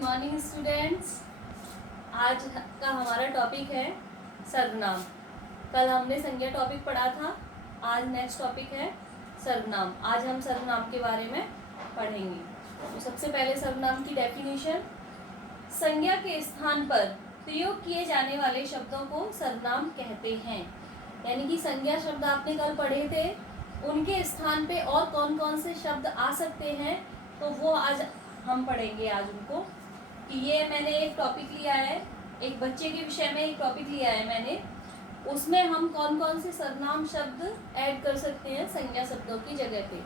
Good morning students. आज का हमारा टॉपिक है सर्वनाम। कल हमने संज्ञा टॉपिक पढ़ा था, आज नेक्स्ट टॉपिक है सर्वनाम। आज हम सर्वनाम के बारे में पढ़ेंगे। तो सबसे पहले सर्वनाम की डेफिनेशन। संज्ञा के स्थान पर प्रयोग किए जाने वाले शब्दों को सर्वनाम कहते हैं। यानी कि संज्ञा शब्द आपने कल पढ़े थे, उनके स्थान पे और कौन कौन से शब्द आ सकते हैं, तो वो आज हम पढ़ेंगे। आज उनको कि ये मैंने एक टॉपिक लिया है, एक बच्चे के विषय में एक टॉपिक लिया है मैंने, उसमें हम कौन कौन से सर्वनाम शब्द ऐड कर सकते हैं संज्ञा शब्दों की जगह पे,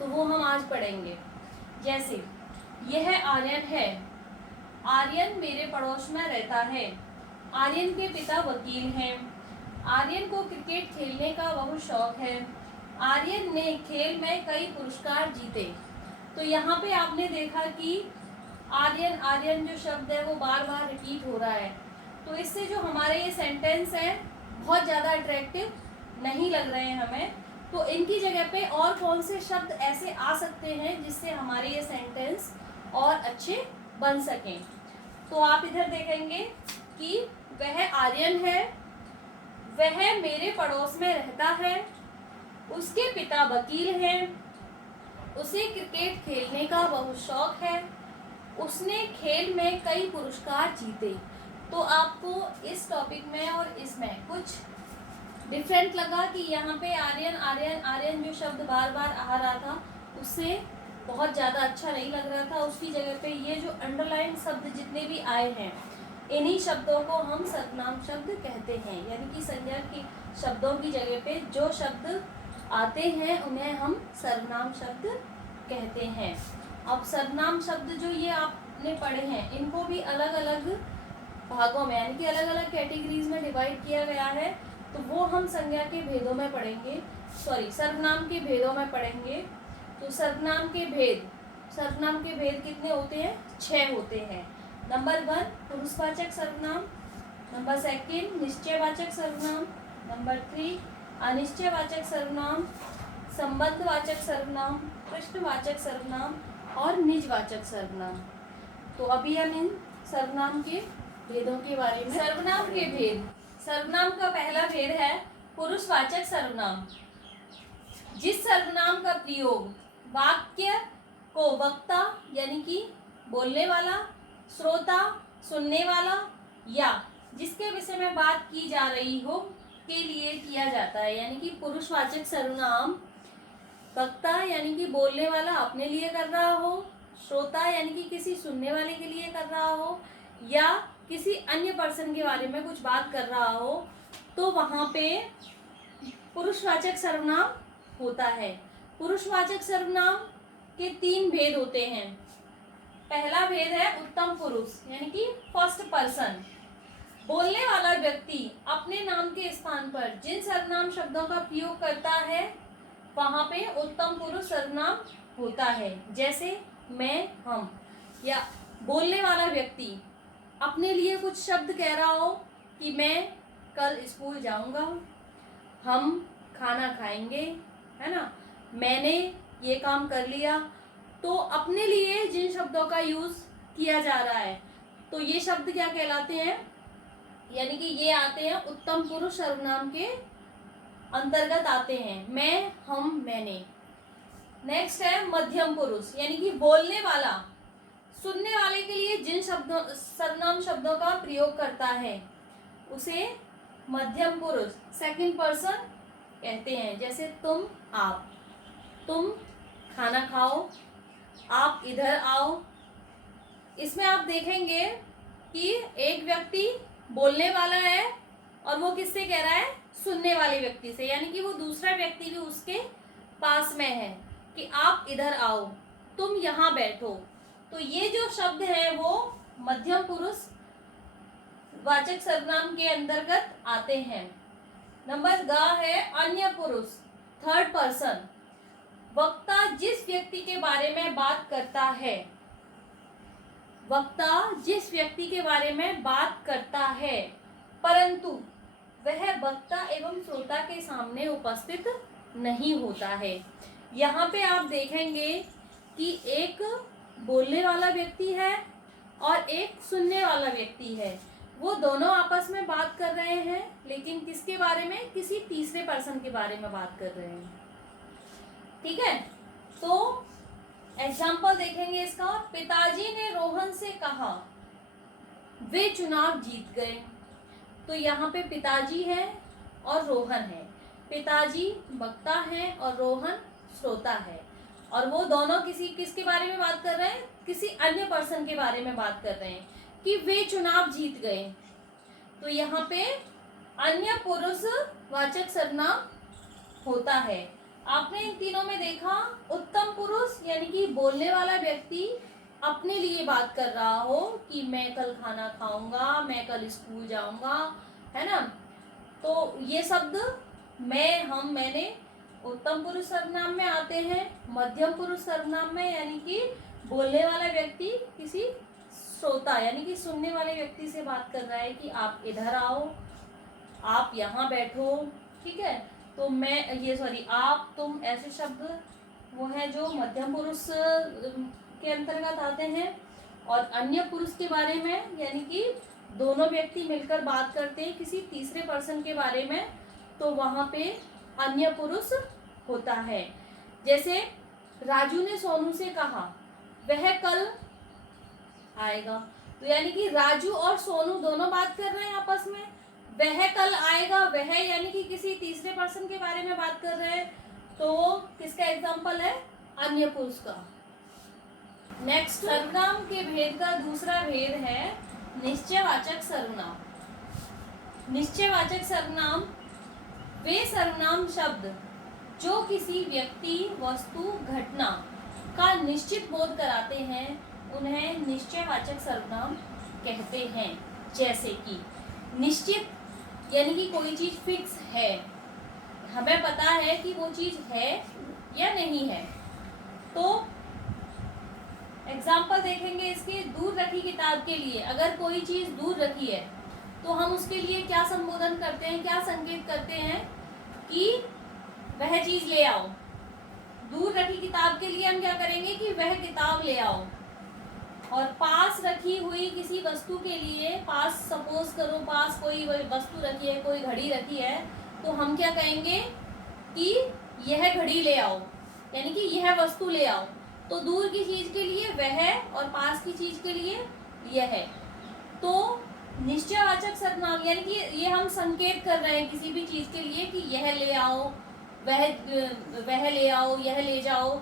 तो वो हम आज पढ़ेंगे। जैसे यह आर्यन है, आर्यन मेरे पड़ोस में रहता है। आर्यन के पिता वकील हैं। आर्यन को क्रिकेट खेलने का बहुत शौक है। आर्यन ने खेल में कई पुरस्कार जीते। तो यहाँ पे आपने देखा कि आर्यन आर्यन जो शब्द है वो बार बार रिपीट हो रहा है, तो इससे जो हमारे ये सेंटेंस हैं बहुत ज़्यादा अट्रैक्टिव नहीं लग रहे हैं हमें। तो इनकी जगह पे और कौन से शब्द ऐसे आ सकते हैं जिससे हमारे ये सेंटेंस और अच्छे बन सकें। तो आप इधर देखेंगे कि वह आर्यन है, वह मेरे पड़ोस में रहता है, उसके पिता वकील हैं, उसे क्रिकेट खेलने का बहुत शौक है, उसने खेल में कई पुरस्कार जीते। तो आपको इस टॉपिक में और इसमें कुछ डिफरेंट लगा कि यहाँ पे आर्यन आर्यन आर्यन जो शब्द बार बार आ रहा था उससे बहुत ज़्यादा अच्छा नहीं लग रहा था। उसकी जगह पे ये जो अंडरलाइन शब्द जितने भी आए हैं, इन्हीं शब्दों को हम सर्वनाम शब्द कहते हैं। यानी कि संज्ञा की शब्दों की जगह पे जो शब्द आते हैं उन्हें हम सर्वनाम शब्द कहते हैं। अब सर्वनाम शब्द जो ये आपने पढ़े हैं, इनको भी अलग अलग भागों में यानी कि अलग अलग कैटेगरीज में डिवाइड किया गया है। तो वो हम संज्ञा के भेदों में पढ़ेंगे, सर्वनाम के भेदों में पढ़ेंगे। तो सर्वनाम के भेद कितने होते हैं? 6 होते हैं। नंबर 1 पुरुषवाचक सर्वनाम, नंबर 2 निश्चयवाचक सर्वनाम, नंबर 3 अनिश्चयवाचक सर्वनाम, संबंधवाचक सर्वनाम, प्रश्नवाचक सर्वनाम और निजवाचक सर्वनाम। तो अभी हम इन सर्वनाम के भेदों के बारे में। सर्वनाम के भेद। सर्वनाम का पहला भेद है पुरुषवाचक सर्वनाम। जिस सर्वनाम का प्रयोग वाक्य को वक्ता यानी कि बोलने वाला, श्रोता सुनने वाला या जिसके विषय में बात की जा रही हो के लिए किया जाता है। यानी कि पुरुषवाचक सर्वनाम वक्ता यानी कि बोलने वाला अपने लिए कर रहा हो, श्रोता यानी कि किसी सुनने वाले के लिए कर रहा हो, या किसी अन्य पर्सन के बारे में कुछ बात कर रहा हो, तो वहाँ पे पुरुषवाचक सर्वनाम होता है। पुरुषवाचक सर्वनाम के 3 भेद होते हैं। पहला भेद है उत्तम पुरुष यानी कि फर्स्ट पर्सन। बोलने वाला व्यक्ति अपने नाम के स्थान पर जिन सर्वनाम शब्दों का प्रयोग करता है वहाँ पे उत्तम पुरुष सर्वनाम होता है। जैसे मैं, हम। या बोलने वाला व्यक्ति अपने लिए कुछ शब्द कह रहा हो कि मैं कल स्कूल जाऊंगा, हम खाना खाएंगे, है ना, मैंने ये काम कर लिया। तो अपने लिए जिन शब्दों का यूज़ किया जा रहा है तो ये शब्द क्या कहलाते हैं? यानी कि ये आते हैं उत्तम पुरुष सर्वनाम के अंतर्गत आते हैं। मैं, हम, मैंने। नेक्स्ट है मध्यम पुरुष यानी कि बोलने वाला सुनने वाले के लिए जिन सर्वनाम शब्दों का प्रयोग करता है उसे मध्यम पुरुष सेकंड पर्सन कहते हैं। जैसे तुम, आप। तुम खाना खाओ, आप इधर आओ। इसमें आप देखेंगे कि एक व्यक्ति बोलने वाला है और वो किससे कह रहा है? सुनने वाले व्यक्ति से। यानी कि वो दूसरा व्यक्ति भी उसके पास में है कि आप इधर आओ, तुम यहाँ बैठो। तो ये जो शब्द है वो मध्यम पुरुष वाचक सर्वनाम के अंतर्गत आते हैं। नंबर ग है अन्य पुरुष थर्ड पर्सन। वक्ता जिस व्यक्ति के बारे में बात करता है, वक्ता जिस व्यक्ति के बारे में बात करता है परंतु वह वक्ता एवं श्रोता के सामने उपस्थित नहीं होता है। यहाँ पे आप देखेंगे कि एक बोलने वाला व्यक्ति है और एक सुनने वाला व्यक्ति है, वो दोनों आपस में बात कर रहे हैं, लेकिन किसके बारे में? किसी तीसरे पर्सन के बारे में बात कर रहे हैं। ठीक है, तो एग्जाम्पल देखेंगे इसका। पिताजी ने रोहन से कहा, वे चुनाव जीत गए। तो यहाँ पे पिताजी है और रोहन है। पिताजी वक्ता है और रोहन श्रोता है, और वो दोनों किसके बारे में बात कर रहे हैं? किसी अन्य पर्सन के बारे में बात कर रहे हैं कि वे चुनाव जीत गए। तो यहाँ पे अन्य पुरुष वाचक सर्वनाम होता है। आपने इन तीनों में देखा, उत्तम पुरुष यानी कि बोलने वाला व्यक्ति अपने लिए बात कर रहा हो कि मैं कल खाना खाऊंगा, मैं कल स्कूल जाऊंगा, है ना। तो ये शब्द मैं, हम, मैंने उत्तम पुरुष सर्वनाम में आते हैं। मध्यम पुरुष सर्वनाम में यानी कि बोलने वाला व्यक्ति किसी श्रोता यानी कि सुनने वाले व्यक्ति से बात कर रहा है कि आप इधर आओ, आप यहाँ बैठो। ठीक है, तो मैं आप, तुम, ऐसे शब्द वो हैं जो मध्यम पुरुष के अंतर्गत आते हैं। और अन्य पुरुष के बारे में यानी कि दोनों व्यक्ति मिलकर बात करते हैं किसी तीसरे पर्सन के बारे में, तो वहाँ पे अन्य पुरुष होता है। जैसे राजू ने सोनू से कहा, वह कल आएगा। तो यानी कि राजू और सोनू दोनों बात कर रहे हैं आपस में, वह कल आएगा, वह यानी कि किसी तीसरे पर्सन के बारे में बात कर रहे हैं, तो वो किसका एग्जाम्पल है? अन्य पुरुष का। नेक्स्ट, सर्वनाम के भेद का दूसरा भेद है निश्चयवाचक सर्वनाम। निश्चयवाचक सर्वनाम वे सर्वनाम शब्द जो किसी व्यक्ति, वस्तु, घटना का निश्चित बोध कराते हैं, उन्हें निश्चयवाचक सर्वनाम कहते हैं। जैसे कि निश्चित यानी कि कोई चीज फिक्स है, हमें पता है कि वो चीज है या नहीं है। तो एग्जाम्पल देखेंगे इसके। दूर रखी किताब के लिए, अगर कोई चीज दूर रखी है तो हम उसके लिए क्या संबोधन करते हैं, क्या संकेत करते हैं कि वह चीज ले आओ। दूर रखी किताब के लिए हम क्या करेंगे कि वह किताब ले आओ। और पास रखी हुई किसी वस्तु के लिए, पास सपोज करो पास कोई वस्तु रखी है, कोई घड़ी रखी है, तो हम क्या कहेंगे कि यह घड़ी ले आओ, यानी कि यह वस्तु ले आओ। तो दूर की चीज के लिए वह और पास की चीज के लिए यह। तो निश्चयवाचक सर्वनाम यानी कि ये हम संकेत कर रहे हैं किसी भी चीज के लिए कि यह ले आओ, वह ले आओ, यह ले जाओ,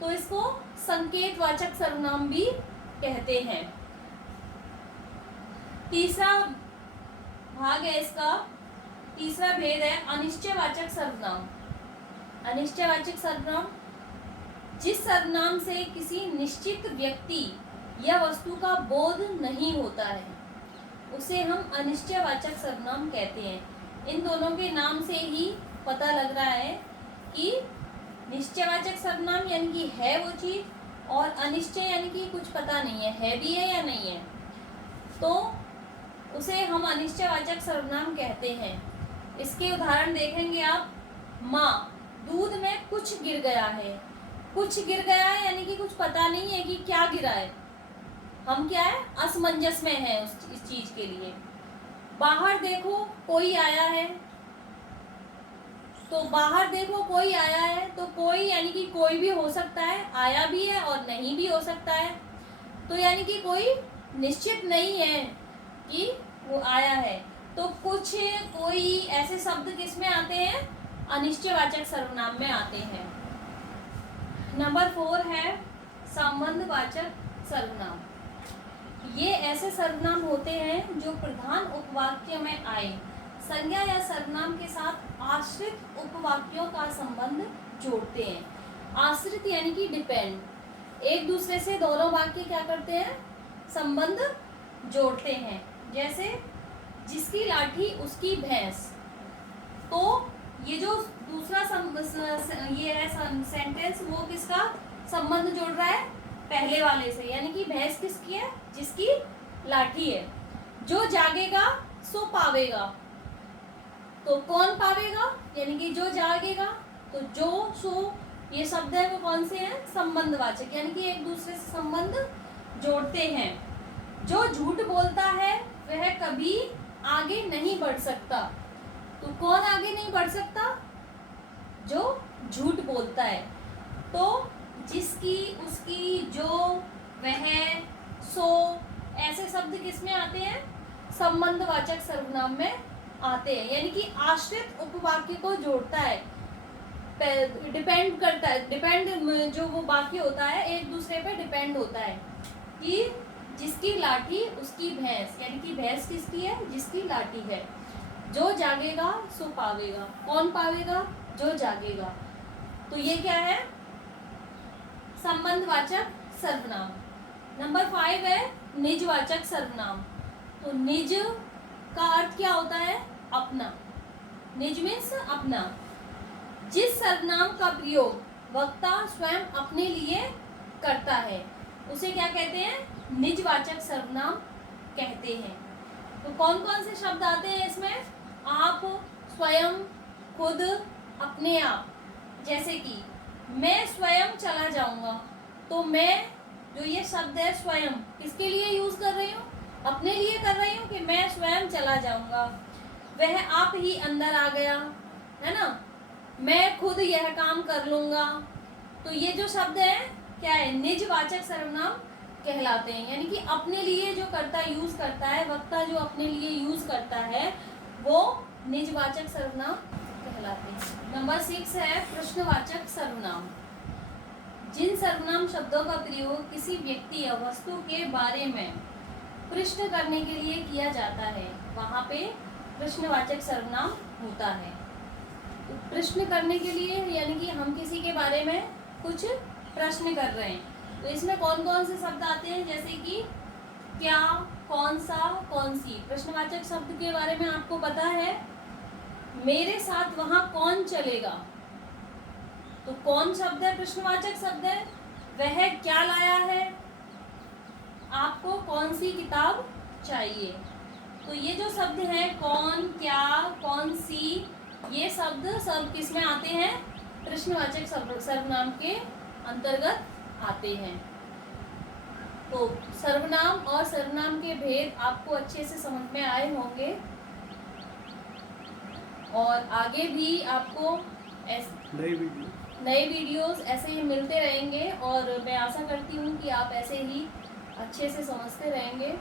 तो इसको संकेतवाचक सर्वनाम भी कहते हैं। तीसरा भाग है इसका, तीसरा भेद है अनिश्चयवाचक सर्वनाम। अनिश्चयवाचक सर्वनाम जिस सर्वनाम से किसी निश्चित व्यक्ति या वस्तु का बोध नहीं होता है, उसे हम अनिश्चयवाचक सर्वनाम कहते हैं। इन दोनों के नाम से ही पता लग रहा है कि निश्चयवाचक सर्वनाम यानी कि है वो चीज, और अनिश्चय यानी कि कुछ पता नहीं है भी है या नहीं है, तो उसे हम अनिश्चयवाचक सर्वनाम कहते हैं। इसके उदाहरण देखेंगे आप। माँ, दूध में कुछ गिर गया है। कुछ गिर गया है यानी कि कुछ पता नहीं है कि क्या गिरा है, हम क्या है, असमंजस में है इस चीज के लिए। बाहर देखो कोई आया है, तो बाहर देखो कोई आया है, तो कोई यानी कि कोई भी हो सकता है, आया भी है और नहीं भी हो सकता है। तो यानी कि कोई निश्चित नहीं है कि वो आया है। तो कुछ, कोई, ऐसे शब्द किस में आते हैं? अनिश्चयवाचक सर्वनाम में आते हैं। नंबर 4 है संबंधवाचक सर्वनाम। ये ऐसे सर्वनाम होते हैं जो प्रधान उपवाक्य में आए संज्ञा या सर्वनाम के साथ आश्रित उपवाक्यों का संबंध जोड़ते हैं। आश्रित यानी कि डिपेंड, एक दूसरे से दोनों वाक्य क्या करते हैं, संबंध जोड़ते हैं। जैसे जिसकी लाठी उसकी भैंस, तो ये जो दूसरा ये है सेंटेंस, वो किसका संबंध जोड़ रहा है, पहले वाले से, यानी कि भैंस किसकी है, जिसकी लाठी है। जो जागेगा सो पावेगा, तो कौन पावेगा, यानी कि जो जागेगा, तो जो, सो, ये शब्द है वो कौन से हैं, संबंधवाचक, यानी कि एक दूसरे से संबंध जोड़ते हैं। जो झूठ बोलता है वह कभी आगे नहीं बढ़ सकता। तो कौन आगे नहीं बढ़ सकता? जो झूठ बोलता है। तो जिसकी, उसकी, जो, वह, सो ऐसे शब्द किसमें आते हैं? संबंधवाचक सर्वनाम में आते हैं। यानी कि आश्रित उपवाक्य को जोड़ता है, डिपेंड करता है, डिपेंड जो वो वाक्य होता है एक दूसरे पे डिपेंड होता है कि जिसकी लाठी उसकी भैंस, यानी कि भैंस किसकी है? जिसकी लाठी है। जो जागेगा सो पावेगा। कौन पावेगा? जो जागेगा। तो ये क्या है? संबंधवाचक सर्वनाम। नंबर 5 है निजवाचक सर्वनाम। तो निज का अर्थ क्या होता है? अपना। निज मीन्स अपना। जिस सर्वनाम का प्रयोग वक्ता स्वयं अपने लिए करता है उसे क्या कहते हैं? निजवाचक सर्वनाम कहते हैं। तो कौन कौन से शब्द आते हैं इसमें? आप, स्वयं, खुद, अपने आप। जैसे कि मैं स्वयं चला जाऊंगा। तो मैं, जो ये शब्द है स्वयं, किसके लिए यूज कर रही हूँ? अपने लिए कर रही हूँ कि मैं स्वयं चला जाऊंगा। वह आप ही अंदर आ गया, है ना। मैं खुद यह काम कर लूंगा। तो ये जो शब्द है क्या है? निजवाचक सर्वनाम कहलाते हैं। यानी कि अपने लिए जो कर्ता यूज करता है, वक्ता जो अपने लिए यूज करता है, वो निजवाचक सर्वनाम कहलाते हैं। नंबर 6 है प्रश्नवाचक सर्वनाम। जिन सर्वनाम शब्दों का प्रयोग किसी व्यक्ति या वस्तु के बारे में प्रश्न करने के लिए किया जाता है वहाँ पे प्रश्नवाचक सर्वनाम होता है। तो प्रश्न करने के लिए यानी कि हम किसी के बारे में कुछ प्रश्न कर रहे हैं। तो इसमें कौन कौन से शब्द आते हैं? जैसे कि क्या, कौन सा, कौन सी। प्रश्नवाचक शब्द के बारे में आपको पता है। मेरे साथ वहां कौन चलेगा? तो कौन शब्द है? प्रश्नवाचक शब्द है। वह क्या लाया है? आपको कौन सी किताब चाहिए? तो ये जो शब्द हैं कौन, क्या, कौन सी, ये शब्द सब किसमें आते हैं? प्रश्नवाचक सर्वनाम के अंतर्गत आते हैं। तो सर्वनाम और सर्वनाम के भेद आपको अच्छे से समझ में आए होंगे और आगे भी आपको नए वीडियोस ऐसे ही मिलते रहेंगे और मैं आशा करती हूँ कि आप ऐसे ही अच्छे से समझते रहेंगे।